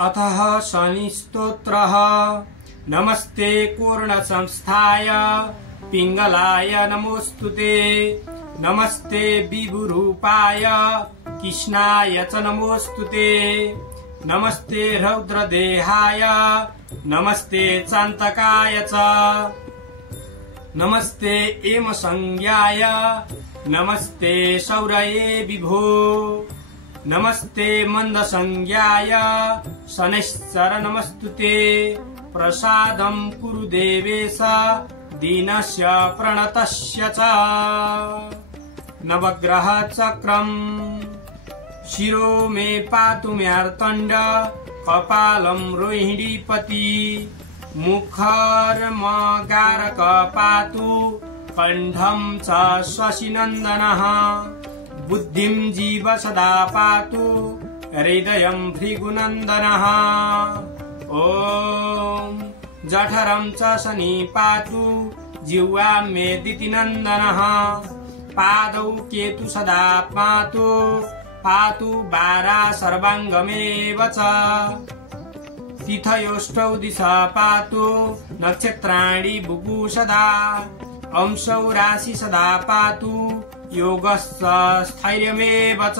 अतः शनिस्तोत्रः। नमस्ते पूर्णसंस्थाय पिङ्गलाय नमोस्तुते। नमस्ते विभुरूपाय कृष्णाय च नमोस्तुते। नमस्ते रौद्रदेहाय नमस्ते चान्तकाय च। नमस्ते एमसंज्ञाय नमस्ते सौरये विभो। नमस्ते मंदसंज्ञाय शनैश्चर नमस्तुते। प्रसादं कुरु देवेश दीनस्य प्रणतस्य च। नवग्रह चक्रम् शिरो मे पातु म्यार्तण्ड कपालं रोहिणीपति। मुखर्मगारक पातु कण्ठं च शशिनन्दनः। बुद्धिं जीव सदा पातु हृदयं भृगुनन्दनः। ॐ जठरं च शनि पातु जिह्वा मे दितिनन्दनः। पादौ केतु सदा पातु पातु बारा सर्वाङ्गमेव च। तिथयोष्टौ दिशा पातु नक्षत्राणि बुभु सदा। अंशौ राशि सदा पातु योगस्य स्थैर्यमेव च।